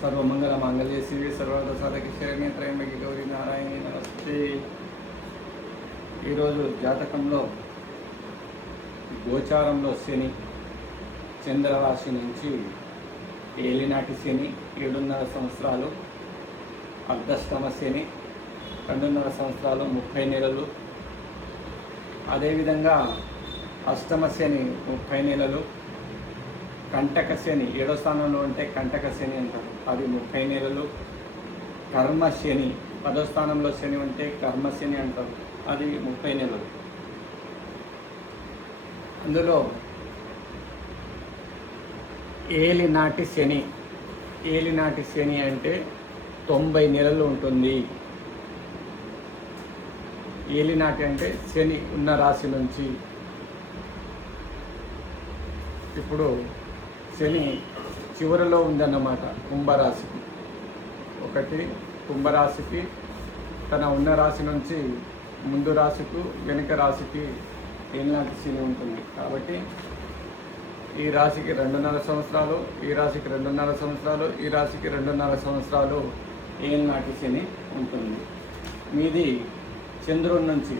సర్వమంగళ మాంగళ్య శివే సర్వద సాధకి శరణ్య త్రయంబకి గౌరీ నారాయణి నమస్తే. ఈరోజు జాతకంలో గోచారంలో శని చంద్రరాశి నుంచి ఏలినాటి శని 7.5 సంవత్సరాలు, అర్ధష్టమ శని 2.5 సంవత్సరాలు 30 నెలలు, అదేవిధంగా అష్టమ శని 30 నెలలు, కంటక శని 7వ స్థానంలో ఉంటే కంటక శని అంటారు, అది 30 నెలలు, కర్మ శని 10వ స్థానంలో శని ఉంటే కర్మ శని అంటారు, అది 30 నెలలు. అందులో ఏలినాటి శని అంటే 90 నెలలు ఉంటుంది. ఏలినాటి అంటే శని ఉన్న రాశి నుంచి. ఇప్పుడు శని చివరిలో ఉందన్నమాట కుంభరాశికి. కుంభరాశికి తన ఉన్న రాశి నుంచి ముందు రాశికి వెనుక రాశికి ఏలినాటి శని ఉంటుంది. కాబట్టి ఈ రాశికి 2.5 సంవత్సరాలు, ఈ రాశికి 2.5 సంవత్సరాలు, ఈ రాశికి 2.5 సంవత్సరాలు ఏలినాటి శని ఉంటుంది. మీది చంద్రుడి నుంచి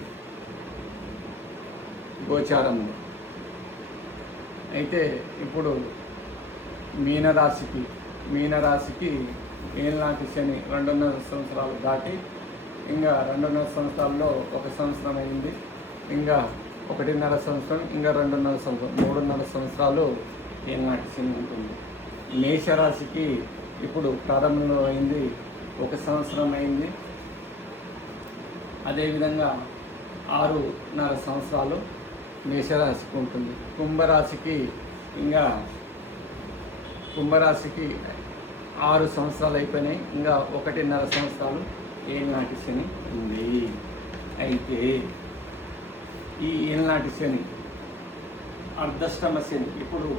గోచారంలో. అయితే ఇప్పుడు మీనరాశికి ఏలినాటి శని 2.5 సంవత్సరాలు దాటి ఇంకా 2.5 సంవత్సరాల్లో 1 సంవత్సరం అయింది, ఇంకా 1.5 సంవత్సరం, ఇంకా 2.5 సంవత్సరం, 3.5 సంవత్సరాలు ఏలినాటి శని ఉంటుంది. మేషరాశికి ఇప్పుడు ప్రారంభంలో అయింది, 1 సంవత్సరం అయింది. అదేవిధంగా 6.5 సంవత్సరాలు మేషరాశికి ఉంటుంది. కుంభరాశికి 6 సంవత్సరాలు అయిపోయినాయి, ఇంకా 1.5 సంవత్సరాలు ఏలినాటి శని ఉంది. అయితే ఈ ఏలినాటి శని అర్ధష్టమ శని ఇప్పుడు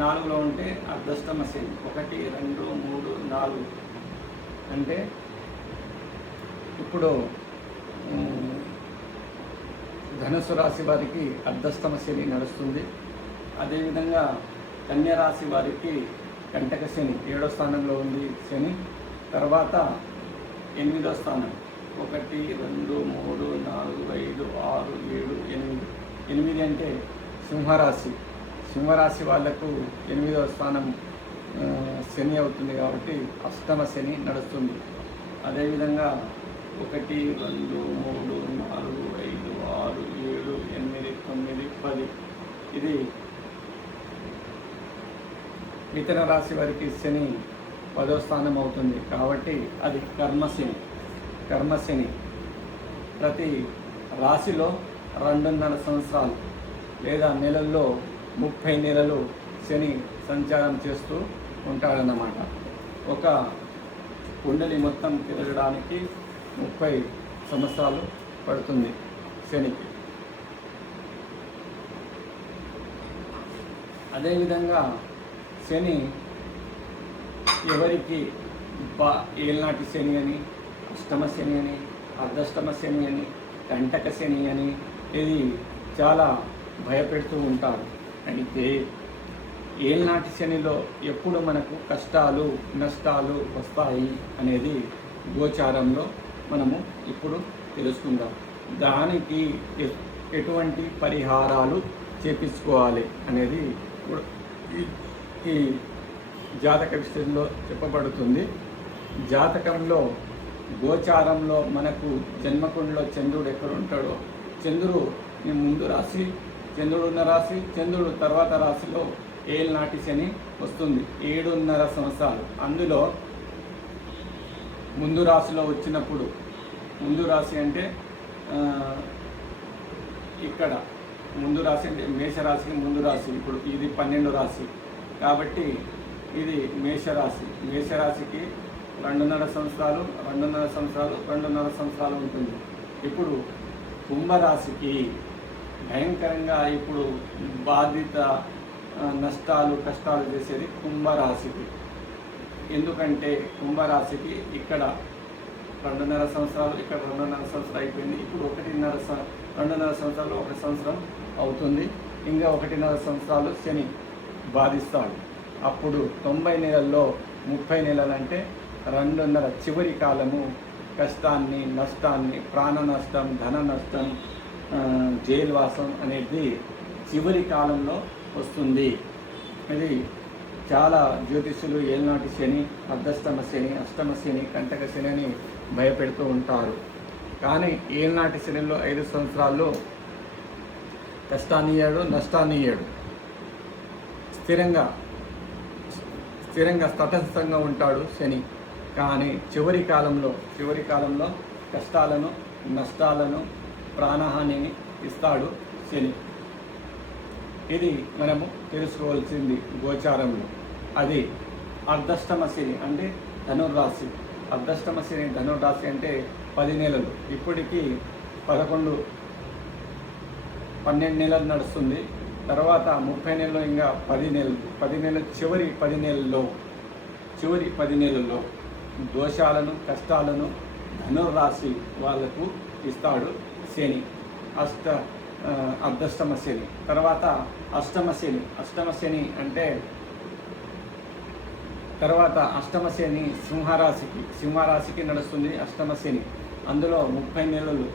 4లో ఉంటే అర్ధష్టమ శని 1, 2, 3, 4 అంటే ఇప్పుడు ధనుసు రాశి వారికి అర్ధష్టమ శని నడుస్తుంది. అదేవిధంగా కన్యా రాశి వారికి కంటక శని 7వ స్థానంలో ఉంది శని. తర్వాత 8వ స్థానం 1, 2, 3, 4, 5, 6, 7, 8 అంటే సింహరాశి వాళ్లకు 8వ స్థానం శని అవుతుంది. కాబట్టి అష్టమ శని నడుస్తుంది. అదేవిధంగా 1, 2, 3, 4, 5, 6, 7, 8, 9, 10 ఇది మిథున రాశి వారికి శని 10వ స్థానం అవుతుంది. కాబట్టి అది కర్మశని. ప్రతి రాశిలో 2.5 సంవత్సరాలు లేదా నెలల్లో 30 నెలలు శని సంచారం చేస్తూ ఉంటాడన్నమాట. ఒక కుండలి మొత్తం తిరగడానికి 30 సంవత్సరాలు పడుతుంది శనికి. అదేవిధంగా శని ఎవరికి ఏలినాటి శని అని, అష్టమ శని అని, అర్ధష్టమ శని అని, కంటక శని అని ఇది చాలా భయపెడుతూ ఉంటారు. అయితే ఏలినాటి శనిలో ఎప్పుడు మనకు కష్టాలు నష్టాలు వస్తాయి అనేది గోచారంలో మనము ఇప్పుడు తెలుసుకుందాం. దానికి ఎటువంటి పరిహారాలు చేపించుకోవాలి అనేది ఈ జాతక విషయంలో చెప్పబడుతుంది. జాతకంలో గోచారంలో మనకు జన్మకుండలో చంద్రుడు ఎక్కడ ఉంటాడో, చంద్రుడు ముందు రాశి, చంద్రుడు ఉన్న రాశి, చంద్రుడు తర్వాత రాశిలో ఏలినాటి శని వస్తుంది 7.5 సంవత్సరాలు. అందులో ముందు రాశిలో వచ్చినప్పుడు, ముందు రాశి అంటే ఇక్కడ ముందు రాశి అంటే మేషరాశికి ముందు రాశి. ఇప్పుడు ఇది 12 రాశి కాబట్టి ఇది మేషరాశికి 2.5 సంవత్సరాలు, 2.5 సంవత్సరాలు, 2.5 సంవత్సరాలు ఉంటుంది. ఇప్పుడు కుంభరాశికి భయంకరంగా ఇప్పుడు బాధిత నష్టాలు కష్టాలు చేసేది కుంభరాశికి. ఎందుకంటే కుంభరాశికి ఇక్కడ 2.5 సంవత్సరాలు, ఇక్కడ 2.5 సంవత్సరాలు అయిపోయింది. ఇప్పుడు 2.5 సంవత్సరాలు 1 సంవత్సరం అవుతుంది. ఇంకా 1.5 సంవత్సరాలు శని బాధిస్తాడు. అప్పుడు 90 నెలల్లో 30 నెలలు అంటే 2.5 చివరి కాలము కష్టాన్ని, నష్టాన్ని, ప్రాణ నష్టం, ధన నష్టం, జైలువాసం అనేది చివరి కాలంలో వస్తుంది. ఇది చాలా జ్యోతిష్యులు ఏలినాటి శని, అర్ధష్టమ శని, అష్టమ శని, కంటక శని అని భయపెడుతూ ఉంటారు. కానీ ఏలినాటి శనిలో 5 సంవత్సరాల్లో కష్టాన్ని ఇయ్యాడు, నష్టాన్ని ఇయ్యాడు. స్థిరంగా తటస్థంగా ఉంటాడు శని. కానీ చివరి కాలంలో కష్టాలను, నష్టాలను, ప్రాణహానిని ఇస్తాడు శని. ఇది మనము తెలుసుకోవాల్సింది గోచారంలో. అది అర్ధష్టమ శని అంటే ధనుర్రాశి. అర్ధష్టమ శని ధనుర్రాశి అంటే 10 నెలలు. ఇప్పటికీ 12 నెలలు నడుస్తుంది. తర్వాత 30 నెలలు, ఇంకా 10 నెలలు చివరి 10 నెలల్లో దోషాలను, కష్టాలను ధనుర్రాశి వాళ్లకు ఇస్తాడు శని. అర్ధష్టమ శని. తర్వాత అష్టమ శని అంటే తర్వాత అష్టమ శని సింహరాశికి నడుస్తుంది అష్టమ శని. అందులో 30 నెలలు.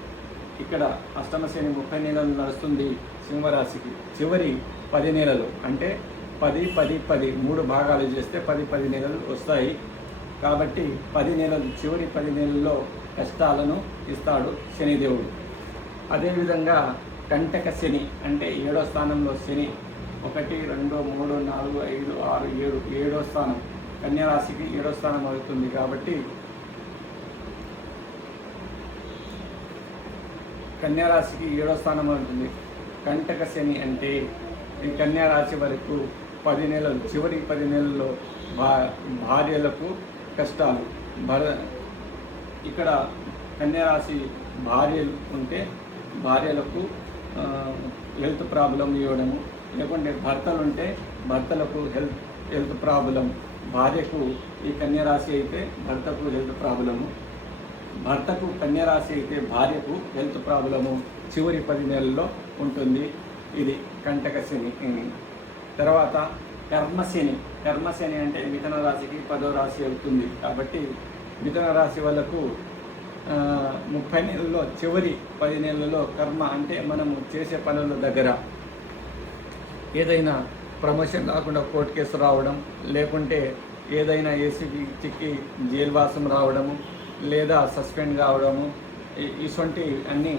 ఇక్కడ అష్టమ శని 30 నెలలు నడుస్తుంది సింహరాశికి. చివరి 10 నెలలు అంటే 10, 10, 10 3 భాగాలు చేస్తే 10 నెలలు వస్తాయి. కాబట్టి 10 నెలలు, చివరి 10 నెలల్లో కష్టాలను ఇస్తాడు శనిదేవుడు. అదేవిధంగా కంటక శని అంటే 7వ స్థానంలో శని. 1, 2, 3, 4, 5, 6, 7 7వ స్థానం కన్యారాశికి 7వ స్థానం అవుతుంది. కాబట్టి కన్యారాశికి 7వ స్థానం అవుతుంది. కంటక శని అంటే ఈ కన్యారాశి వరకు 10 నెలలు, చివరి 10 నెలల్లో భార్యలకు కష్టాలు. ఇక్కడ కన్యారాశి భార్యలు ఉంటే భార్యలకు హెల్త్ ప్రాబ్లం ఇవ్వడము, లేకుంటే భర్తలు ఉంటే భర్తలకు హెల్త్ ప్రాబ్లం. భార్యకు ఈ కన్యారాశి అయితే భర్తకు హెల్త్ ప్రాబ్లము, భర్తకు కన్యారాశి అయితే భార్యకు హెల్త్ ప్రాబ్లము చివరి 10 నెలల్లో ఉంటుంది. ఇది కంటక శని. తర్వాత కర్మశని అంటే మిథున రాశికి 10వ రాశి అవుతుంది. కాబట్టి మిథున రాశి వాళ్ళకు 30 నెలల్లో చివరి 10 నెలల్లో కర్మ అంటే మనము చేసే పనుల దగ్గర ఏదైనా ప్రమోషన్ రాకుండా కోర్టు కేసు రావడం, లేకుంటే ఏదైనా ఏసీబీ చిక్కి జైలువాసం రావడము, లేదా సస్పెండ్ కావడము, ఇటువంటి అన్నీ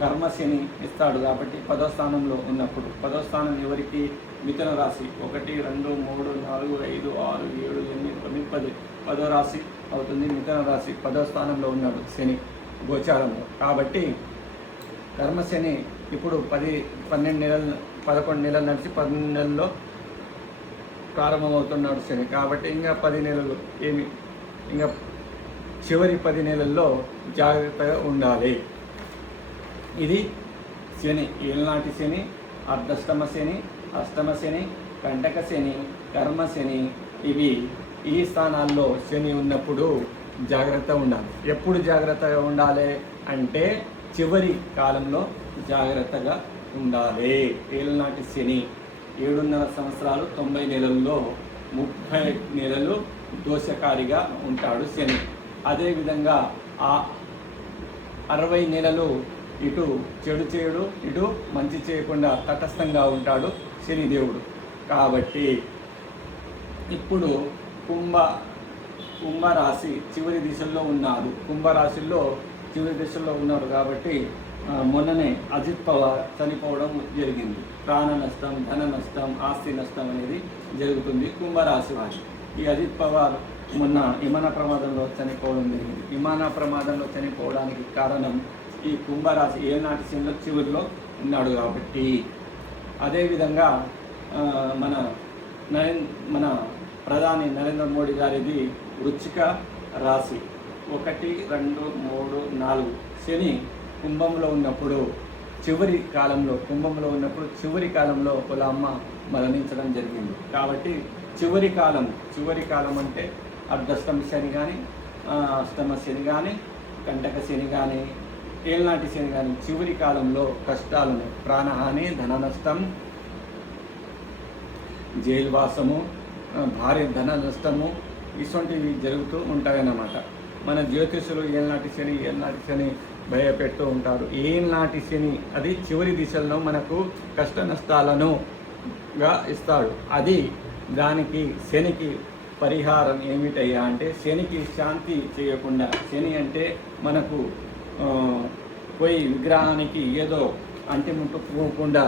కర్మశని ఇస్తాడు. కాబట్టి 10వ స్థానంలో ఉన్నప్పుడు, 10వ స్థానం ఎవరికి? మిథున రాశి. 1, 2, 3, 4, 5, 6, 7, 8, 9, 10 10వ రాశి అవుతుంది. మిథున రాశి 10వ స్థానంలో ఉన్నాడు శని గోచారంలో. కాబట్టి కర్మశని ఇప్పుడు 11 నెలలు నడిచి 12 నెలల్లో ప్రారంభమవుతున్నాడు శని. కాబట్టి ఇంకా 10 నెలలు ఇంకా చివరి 10 నెలల్లో జాగ్రత్తగా ఉండాలి. ఇది శని, ఏలనాటి శని, అర్ధష్టమ శని, అష్టమ శని, కంటక శని, కర్మశని. ఇవి ఈ స్థానాల్లో శని ఉన్నప్పుడు జాగ్రత్త ఉండాలి. ఎప్పుడు జాగ్రత్తగా ఉండాలి అంటే చివరి కాలంలో జాగ్రత్తగా ఉండాలి. ఏలనాటి శని 7.5 సంవత్సరాలు 90 నెలల్లో 30 నెలలు దోషకారిగా ఉంటాడు శని. అదేవిధంగా ఆ 60 నెలలు ఇటు చెడు చేయడు, ఇటు మంచి చేయకుండా తటస్థంగా ఉంటాడు శనిదేవుడు. కాబట్టి ఇప్పుడు కుంభరాశి చివరి దిశల్లో ఉన్నారు. కుంభరాశిలో చివరి దిశల్లో ఉన్నారు. కాబట్టి మొన్ననే అజిత్ పవార్ చనిపోవడం జరిగింది. ప్రాణ నష్టం, ధన నష్టం, ఆస్తి నష్టం అనేది జరుగుతుంది కుంభరాశి వారి. ఈ అజిత్ పవార్ మొన్న విమాన ప్రమాదంలో చనిపోవడం జరిగింది. విమాన ప్రమాదంలో చనిపోవడానికి కారణం ఈ కుంభరాశి ఏనాటి శనిలో చివరిలో ఉన్నాడు కాబట్టి. అదేవిధంగా మన ప్రధాని నరేంద్ర మోడీ గారిది వృశ్చిక రాశి. 1, 2, 3, 4 శని కుంభంలో ఉన్నప్పుడు చివరి కాలంలో వాళ్ళ అమ్మ మరణించడం జరిగింది. కాబట్టి చివరి కాలం అంటే అర్ధష్టమ శని కానీ, అష్టమ శని కానీ, కంటక శని కానీ, ఏలనాటి శని కానీ చివరి కాలంలో కష్టాలను, ప్రాణహాని, ధన నష్టం, జైలువాసము, భారీ ధన నష్టము ఇటువంటివి జరుగుతూ ఉంటాయన్నమాట. మన జ్యోతిషులు ఏళ్ళనాటి శని భయపెడుతూ ఉంటారు. ఏళ్ళనాటి శని అది చివరి దిశల్లో మనకు కష్ట నష్టాలనుగా ఇస్తాడు. అది దానికి శనికి పరిహారం ఏమిటయ్యా అంటే, శనికి శాంతి చేయకుండా, శని అంటే మనకు పోయి విగ్రహానికి ఏదో అంటిముట్టుకోకుండా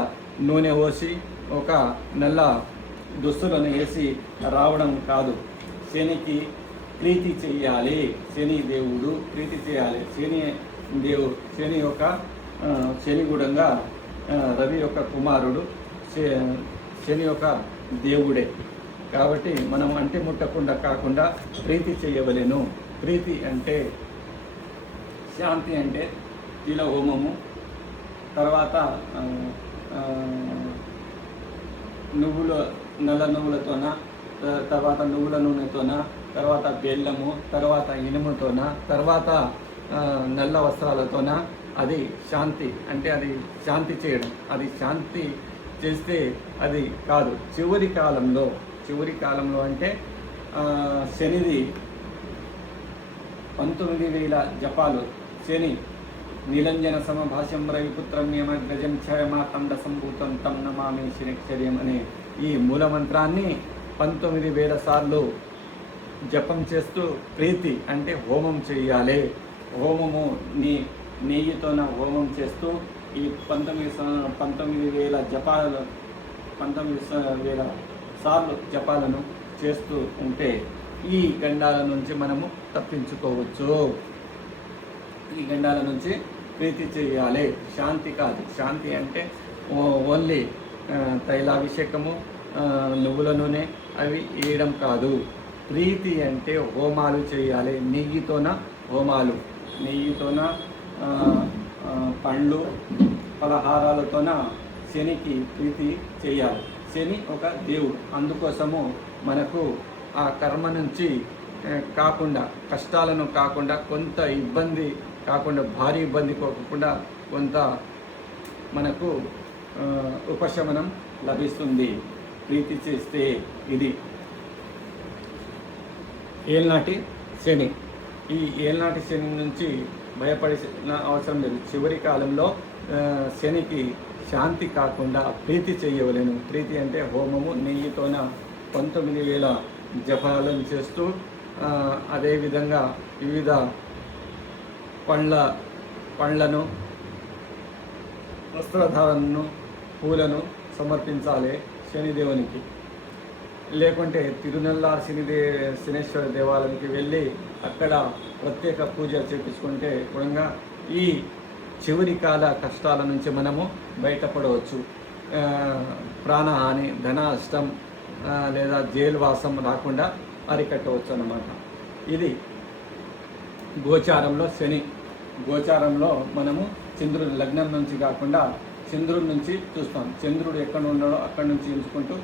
నూనె పోసి ఒక నల్ల దుస్తులను వేసి రావడం కాదు. శనికి ప్రీతి చేయాలి. శని దేవుడు ప్రీతి చేయాలి. శని యొక్క శని గుడంగా రవి యొక్క కుమారుడు, శని యొక్క దేవుడే. కాబట్టి మనం అంటి ముట్టకుండా కాకుండా ప్రీతి చేయవలెను. ప్రీతి అంటే శాంతి అంటే తిల హోమము, తర్వాత నల్ల నువ్వులతోన, తర్వాత నువ్వుల నూనెతోన, తర్వాత బెల్లము, తర్వాత ఇనుముతోన, తర్వాత నల్ల వస్త్రాలతోన. అది శాంతి అంటే అది శాంతి చేయడం. అది శాంతి చేస్తే అది కాదు. చివరి కాలంలో అంటే శనిది 19,000 జపాలు. శని నీలంజన సమభాష్యం రవిపుత్రం నియమగ్రజం ఛయమాతండ సంభూతం తం నమామి శనిక్షర్యం అనే ఈ మూలమంత్రాన్ని 19,000 సార్లు జపం చేస్తూ ప్రీతి అంటే హోమం చేయాలి. హోమము నెయ్యితోన హోమం చేస్తూ ఈ 19,000 జపాలు 19,000 సార్లు జపాలను చేస్తూ ఉంటే ఈ గండాల నుంచి మనము తప్పించుకోవచ్చు. ఈ గండాల నుంచి ప్రీతి చేయాలి, శాంతి కాదు. శాంతి అంటే ఓన్లీ తైలాభిషేకము, నువ్వుల నూనె అవి వేయడం కాదు. ప్రీతి అంటే హోమాలు చేయాలి. నెయ్యితోన హోమాలు, నెయ్యితోన పండ్లు పలహారాలతోన శనికి ప్రీతి చేయాలి. శని ఒక దేవుడు. అందుకోసము మనకు ఆ కర్మ నుంచి కాకుండా, కష్టాలను కాకుండా, కొంత ఇబ్బంది కాకుండా, భారీ ఇబ్బంది కాకుండా కొంత మనకు ఉపశమనం లభిస్తుంది ప్రీతి చేస్తే. ఇది ఏళ్ళనాటి శని. ఈ ఏళ్ళనాటి శని నుంచి భయపడిన అవసరం లేదు. చివరి కాలంలో శనికి శాంతి కాకుండా ప్రీతి చేయవలేను. ప్రీతి అంటే హోమము, నెయ్యితోన 19,000 జపాలను చేస్తూ, అదేవిధంగా వివిధ పండ్లను, వస్త్రధారణను, పూలను సమర్పించాలి శనిదేవునికి. లేకుంటే తిరునల్లార్ శనేశ్వర దేవాలయానికి వెళ్ళి అక్కడ ప్రత్యేక పూజ చేపించుకుంటే కూడా ఈ చివరి కాల కష్టాల నుంచి మనము బయటపడవచ్చు. ప్రాణహాని, ధన నష్టం లేదా జైలు వాసం రాకుండా అరికట్టవచ్చు అన్నమాట. ఇది గోచారంలో శని. గోచారంలో మనము చంద్రుడి లగ్నం నుంచి కాకుండా చంద్రుడి నుంచి చూస్తాం. చంద్రుడు ఎక్కడ ఉన్నాడో అక్కడి నుంచి ఎంచుకుంటూ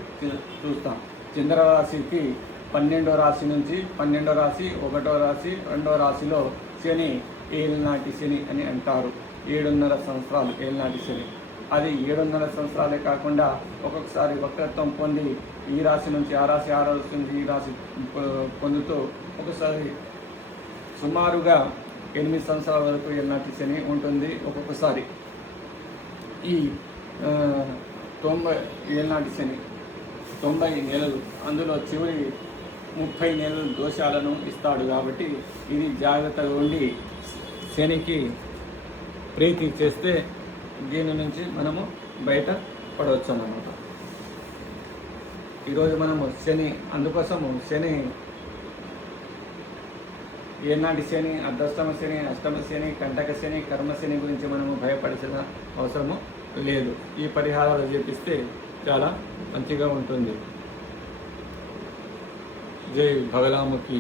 చూస్తాం. చంద్రరాశికి 12వ రాశి నుంచి 12వ రాశి, 1వ రాశి, 2వ రాశిలో శని ఏళ్ళనాటి శని అని అంటారు. 7.5 సంవత్సరాలు ఏళ్ళనాటి శని. అది 7.5 సంవత్సరాలే కాకుండా ఒక్కొక్కసారి వక్రత్వం పొంది ఈ రాశి నుంచి ఆ రాశి, ఆ రాశి నుంచి ఈ రాశి పొందుతూ ఒకసారి సుమారుగా 8 సంవత్సరాల వరకు ఏళ్ళనాటి శని ఉంటుంది. ఒక్కొక్కసారి ఈ 90 ఏళ్ళనాటి శని 90 నెలలు, అందులో చివరి 30 నెలలు దోషాలను ఇస్తాడు. కాబట్టి ఇది జాగ్రత్తగా ఉండి శనికి ప్రీతి చేస్తే దీని నుంచి మనము బయట పడవచ్చు అన్నమాట. ఈరోజు మనము శని, అందుకోసము శని ఏనాటి శని, అర్ధష్టమ శని, అష్టమ శని, కంటక శని, కర్మ శని గురించి మనము భయపడాల్సిన అవసరము లేదు. ఈ పరిహారాలు చేపిస్తే చాలా మంచిగా ఉంటుంది. జై బగలాముఖి.